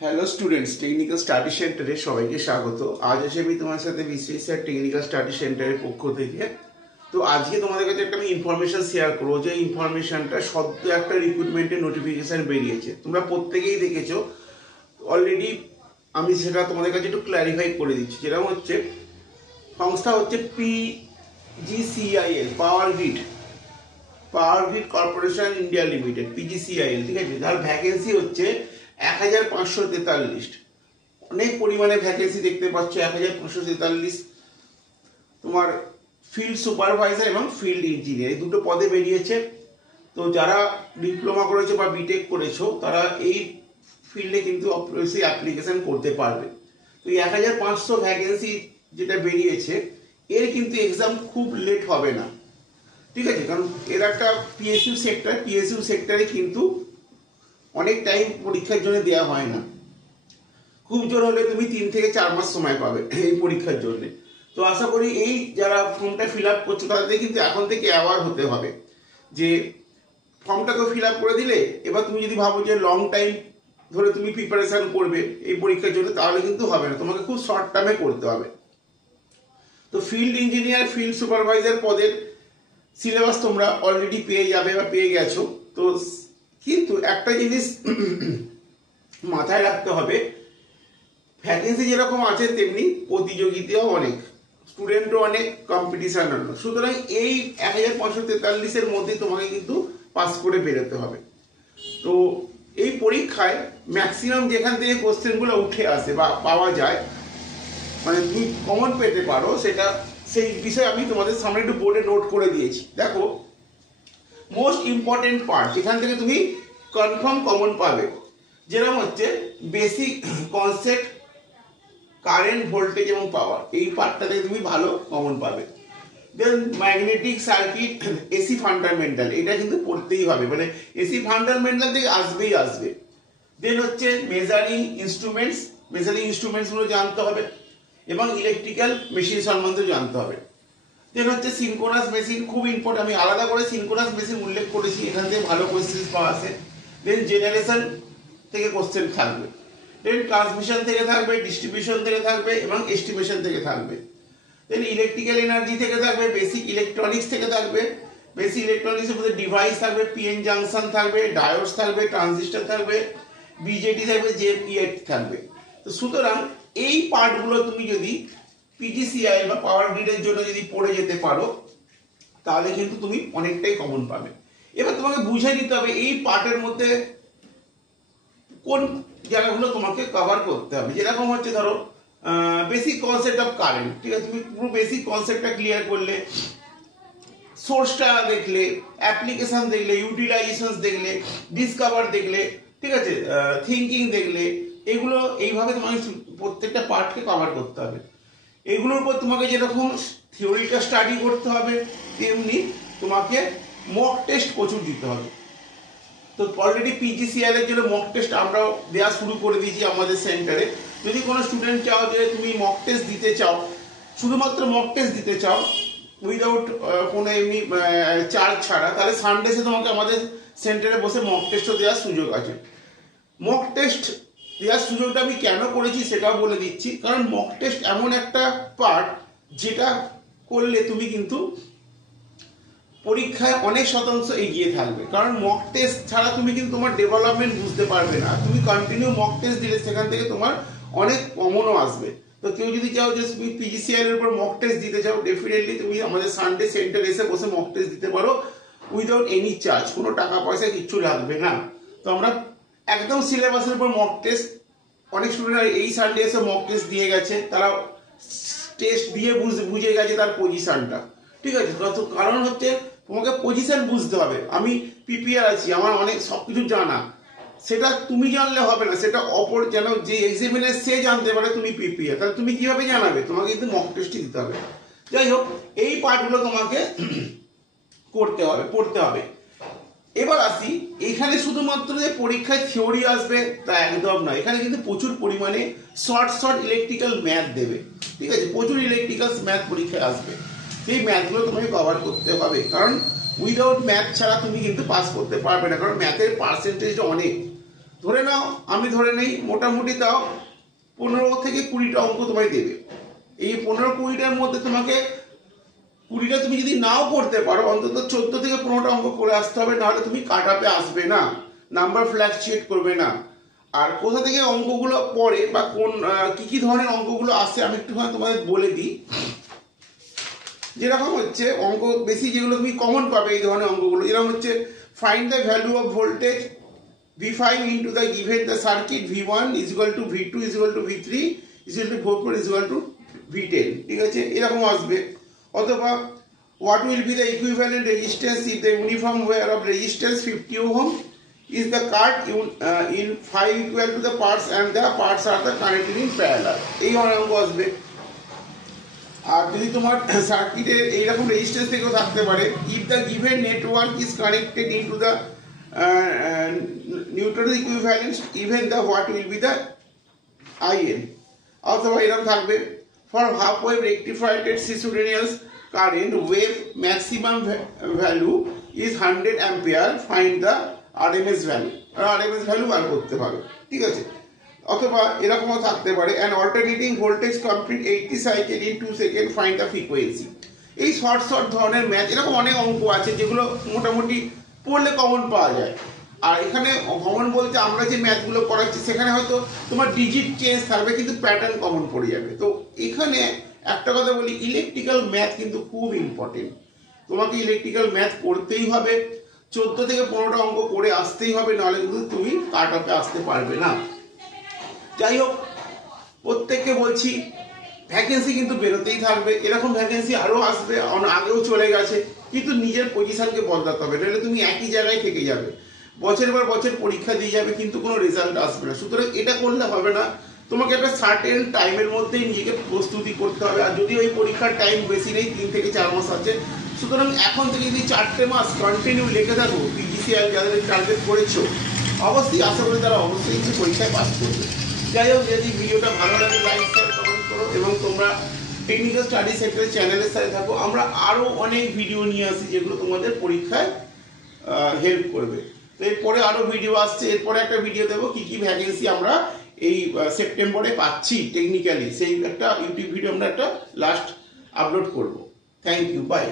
Hello students, technical study সেন্টারে সবাইকে স্বাগত। আজ এসে আমি তোমার সাথে বিসিএস স্যার টেকনিক্যাল স্টাডি সেন্টারের পক্ষ থেকে। তো আজকে তোমাদের কাছে একটা আমি ইনফরমেশন শেয়ার করবো, যে ইনফরমেশনটা সদ্য একটা রিক্রুটমেন্টের নোটিফিকেশন বেরিয়েছে। তোমরা প্রত্যেকেই দেখেছো অলরেডি, আমি সেটা তোমাদের কাছে একটু ক্ল্যারিফাই করে দিচ্ছি। যেটা হচ্ছে সংস্থা হচ্ছে PGCIL, power grid corporation India limited, PGCIL, ঠিক আছে। তার ভ্যাকেন্সি হচ্ছে 1543। অনেক পরিমাণে ভ্যাকেন্সি দেখতে পাচ্ছ, 1543। তোমার ফিল্ড সুপারভাইজার এবং ফিল্ড ইঞ্জিনিয়ার এই দুটো পদে বেরিয়েছে। তো যারা ডিপ্লোমা করেছো বা বিটেক করেছো তারা এই ফিল্ডে কিন্তু অবশ্যই অ্যাপ্লিকেশন করতে পারবে। তো এই 1500 ভ্যাকেন্সি যেটা বেরিয়েছে, এর কিন্তু এক্সাম খুব লেট হবে না, ঠিক আছে। কারণ এর একটা পিএসইউ সেক্টরে কিন্তু অনেক টাইম পরীক্ষার জন্য দেওয়া হয় না। খুব জোর হলে তুমি 3 থেকে 4 মাস সময় পাবে এই পরীক্ষার জন্য। তো আশা করি এই যারা ফর্মটা ফিল আপ করছো তাদের কিন্তু এখন থেকে অ্যাওয়ার হতে হবে যে ফর্মটা তো ফিল আপ করে দিলে, এবার তুমি যদি ভাবো যে লং টাইম ধরে তুমি প্রিপারেশন করবে এই পরীক্ষার জন্য, তাহলে কিন্তু হবে না, তোমাকে খুব শর্ট টার্মে করতে হবে। তো ফিল্ড ইঞ্জিনিয়ার, ফিল্ড সুপারভাইজার পদের সিলেবাস তোমরা অলরেডি পেয়ে যাবে বা পেয়ে গেছো। তো কিন্তু একটা জিনিস মাথায় রাখতে হবে, ভ্যাকেন্সি যেরকম আছে তেমনি প্রতিযোগিতাও অনেক, স্টুডেন্টও অনেক, কম্পিটিশন অন্য। সুতরাং এই 1543-এর মধ্যে তোমাকে কিন্তু পাস করে বেরোতে হবে। তো এই পরীক্ষায় ম্যাক্সিমাম যেখান থেকে কোশ্চেনগুলো উঠে আসে বা পাওয়া যায়, মানে তুমি কমন পেতে পারো, সেই বিষয়ে আমি তোমাদের সামনে একটু বোর্ডে নোট করে দিয়েছি। দেখো, মোস্ট ইম্পর্টেন্ট পার্ট যেখান থেকে তুমি কনফার্ম কমন পাবে, যেরকম হচ্ছে বেসিক কনসেপ্ট, কারেন্ট, ভোল্টেজ এবং পাওয়ার, এই পার্টটা থেকে তুমি ভালো কমন পাবে। দেন ম্যাগনেটিক সার্কিট, এসি ফান্ডামেন্টাল, এটা কিন্তু পড়তেই হবে, মানে এসি ফান্ডামেন্টাল থেকে আসবে। দেন হচ্ছে মেজারিং ইনস্ট্রুমেন্টস গুলো জানতে হবে এবং ইলেকট্রিক্যাল মেশিন সম্বন্ধে জানতে হবে। দেন হচ্ছে সিনক্রোনাস মেশিন, খুব ইম্পর্টেন্ট, আমি আলাদা করে সিনক্রোনাস মেশিন উল্লেখ করেছি, এখান থেকে ভালো কোয়েশ্চেন পাওয়া আছে। দেন জেনারেশন থেকে কোশ্চেন থাকবে, দেন ট্রান্সমিশন থেকে থাকবে, ডিস্ট্রিবিউশন থেকে থাকবে এবং এস্টিমেশন থেকে থাকবে। দেন ইলেকট্রিক্যাল এনার্জি থেকে থাকবে, বেসিক ইলেকট্রনিক্স থেকে থাকবে, বেসিক ইলেকট্রনিক্সের মধ্যে ডিভাইস থাকবে, পিএন জাংশন থাকবে, ডায়োডস থাকবে, ট্রানজিস্টর থাকবে, বিজেটি থাকবে, জেপিএট থাকবে। তো সুতরাং এই পার্টগুলো তুমি যদি PGCIL বা পাওয়ার গ্রিডের জন্য যদি পড়ে যেতে পারো, তাহলে কিন্তু তুমি অনেকটাই কমন পাবে। এবার তোমাকে বুঝে নিতে হবে এই পার্টের মধ্যে কোন জায়গাগুলো তোমাকে কভার করতে হবে। যেরকম হচ্ছে ধরো বেসিক কনসেপ্ট অফ কারেন্ট, ঠিক আছে, তুমি পুরো বেসিক কনসেপ্টটা ক্লিয়ার করলে, সোর্সটা দেখলে, অ্যাপ্লিকেশন দেখলে, ইউটিলাইজেশন দেখলে, ডিসকভার দেখলে, ঠিক আছে, থিঙ্কিং দেখলে, এগুলো এইভাবে তোমাকে প্রত্যেকটা পার্টকে কভার করতে হবে। এগুলোর উপর তোমাকে যেরকম থিওরিটা স্টাডি করতে হবে, তেমনি তোমাকে মক টেস্ট প্রচুর দিতে হবে। তো অলরেডি PGCIL এর জন্য মক টেস্ট আমরাও দেওয়া শুরু করে দিয়েছি আমাদের সেন্টারে। যদি কোনো স্টুডেন্ট চাও যে তুমি মক টেস্ট দিতে চাও, শুধুমাত্র মক টেস্ট দিতে চাও উইদাউট কোনো এমনি চার্জ ছাড়া, তাহলে সানডেসে তোমাকে আমাদের সেন্টারে বসে মক টেস্টও দেওয়ার সুযোগ আছে। মক টেস্ট দেওয়ার সুযোগটা আমি কেন করেছি সেটাও বলে দিচ্ছি। কারণ মক টেস্ট এমন একটা পার্ট যেটা করলে তুমি কিন্তু পরীক্ষায় অনেক শতাংশ এগিয়ে থাকবে। কারণ মক টেস্ট ছাড়া তুমি কিন্তু তোমার ডেভেলপমেন্ট বুঝতে পারবে না। তুমি কন্টিনিউ মক টেস্ট দিলে সেখান থেকে তোমার অনেক কমনও আসবে। তো কেউ যদি চাও যে তুমি PGCIL এর উপর মক টেস্ট দিতে চাও, ডেফিনেটলি তুমি আমাদের সানডে সেন্টার এসে বসে মক টেস্ট দিতে পারো উইদাউট এনি চার্জ, কোনো টাকা পয়সা কিচ্ছু লাগবে না। তো আমরা একদম সিলেবাসের উপর মক টেস্ট, অনেক স্টুডেন্ট এই সানডে এসে মক টেস্ট দিয়ে গেছে, তারা টেস্ট দিয়ে বুঝে গেছে তার পজিশনটা, ঠিক আছে। কারণ হচ্ছে তোমাকে পজিশন বুঝতে হবে। আমি প্রিপেয়ার আছি, আমার অনেক সবকিছু জানা, সেটা তুমি জানলে হবে না, সেটা অপর যেন যে এক্সামিনার সে জানতে পারে তুমি প্রিপেয়ার, তাহলে তুমি কিভাবে জানাবে? তোমাকে কিন্তু মক টেস্টই দিতে হবে। যাই হোক, এই পার্টগুলো তোমাকে করতে হবে, পড়তে হবে। এবার আসি, এখানে শুধুমাত্র যে পরীক্ষায় থিওরি আসবে তা একদম নয়, এখানে কিন্তু প্রচুর পরিমাণে শর্ট ইলেকট্রিক্যাল ম্যাথ দেবে, ঠিক আছে, প্রচুর ইলেকট্রিক্যাল ম্যাথ পরীক্ষায় আসবে। সেই ম্যাথগুলো তোমাকে কভার করতে হবে, কারণ উইদাউট ম্যাথ ছাড়া তুমি কিন্তু পাস করতে পারবে না, কারণ ম্যাথের পার্সেন্টেজটা অনেক। তো ধরে নাও, আমি ধরে নেই মোটামুটি তাও 15 থেকে 20টা অঙ্ক তোমায় দেবে। এই 15-20টার মধ্যে তোমাকে 20টা তুমি যদি নাও করতে পারো, অন্তত 14 থেকে 15টা অঙ্ক করে আসতে হবে, নাহলে তুমি কাট আপে আসবে না, নাম্বার ফ্ল্যাকচুয়েট করবে না। আর কোথা থেকে অঙ্কগুলো পড়ে বা কোন কি ধরনের অঙ্কগুলো আসে আমি একটুখানি তোমাদের বলে দিই। যেরকম হচ্ছে অঙ্ক বেশি যেগুলো তুমি কমন পাবে এই ধরনের অঙ্কগুলো, যেরকম হচ্ছে find the value of voltage V5 into the given the circuit V1 is equal to V2 is equal to V3 is equal to V4 is equal to V10, ঠিক আছে, এরকম আসবে। অথবা what will be the equivalent resistance if the uniform wire of resistance 50 ohm is the cut in 5 equal to the parts and the parts are the connected in parallel, এই ধরনের অঙ্ক আসবে। আর যদি তোমার সার্কিটের এইরকম রেজিস্ট্যান্স থেকেও থাকতে পারে, if the given network is connected into the neutral equivalence even the what will be the IN, অথবা এরকম থাকবে for half wave rectified at simultaneous current wave maximum value is 100 ampere, find the RMS value, RMS value বার করতে হবে, ঠিক আছে। অথবা এরকমও থাকতে পারে an alternating voltage complete 80 cycle in 2 seconds, find the frequency। এই শর্ট ধরনের ম্যাথ, এরকম অনেক অঙ্ক আছে যেগুলো মোটামুটি পড়লে কমন পাওয়া যায়। আর এখানে কমন বলতে আমরা যে ম্যাথগুলো করাচ্ছি সেখানে হয়তো তোমার ডিজিট চেঞ্জ থাকবে কিন্তু প্যাটার্ন কমন পড়ে যাবে। তো এখানে একটা কথা বলি, ইলেকট্রিক্যাল ম্যাথ কিন্তু খুব ইম্পর্টেন্ট, তোমাকে ইলেকট্রিক্যাল ম্যাথ করতেই হবে, 14 থেকে 15টা অঙ্ক করে আসতেই হবে, নাহলে কিন্তু তুমি কাট অফে আসতে পারবে না। যাই হোক, প্রত্যেককে বলছি ভ্যাকেন্সি কিন্তু বেরোতেই থাকবে, এরকম ভ্যাকেন্সি আরও আসবে, আগেও চলে গেছে, কিন্তু নিজের পজিশনকে বদলাতে হবে, নাহলে তুমি একই জায়গায় থেকে যাবে, বছরের পর বছর পরীক্ষা দিয়ে যাবে কিন্তু কোনো রেজাল্ট আসবে না। সুতরাং এটা করলে হবে না, তোমাকে একটা সার্টেন টাইমের মধ্যেই নিজেকে প্রস্তুতি করতে হবে। আর যদি ওই পরীক্ষার টাইম বেশি নেই, 3 থেকে 4 মাস আছে, সুতরাং এখন থেকে যদি 4টে মাস কন্টিনিউ লেগে থাকো, পিজিসিআই যাদের টার্গেট করেছো, অবশ্যই আশা করি তারা অবশ্যই কিছু পরীক্ষায় পাস করবে। যাই হোক, যদি ভিডিওটা ভালো লাগে লাইক শেয়ার কমেন্ট করো, এবং তোমরা টেকনিক্যাল স্টাডি সেন্টারের চ্যানেলের সাথে থাকো। আমরা আরও অনেক ভিডিও নিয়ে আসি যেগুলো তোমাদের পরীক্ষায় হেল্প করবে। তো এরপরে আরও ভিডিও আসছে, এরপরে একটা ভিডিও দেবো কি কি ভ্যাকেন্সি আমরা এই সেপ্টেম্বরে পাচ্ছি টেকনিক্যালি, সেই একটা ইউটিউব ভিডিও আমরা একটা লাস্ট আপলোড করব। Thank you, by.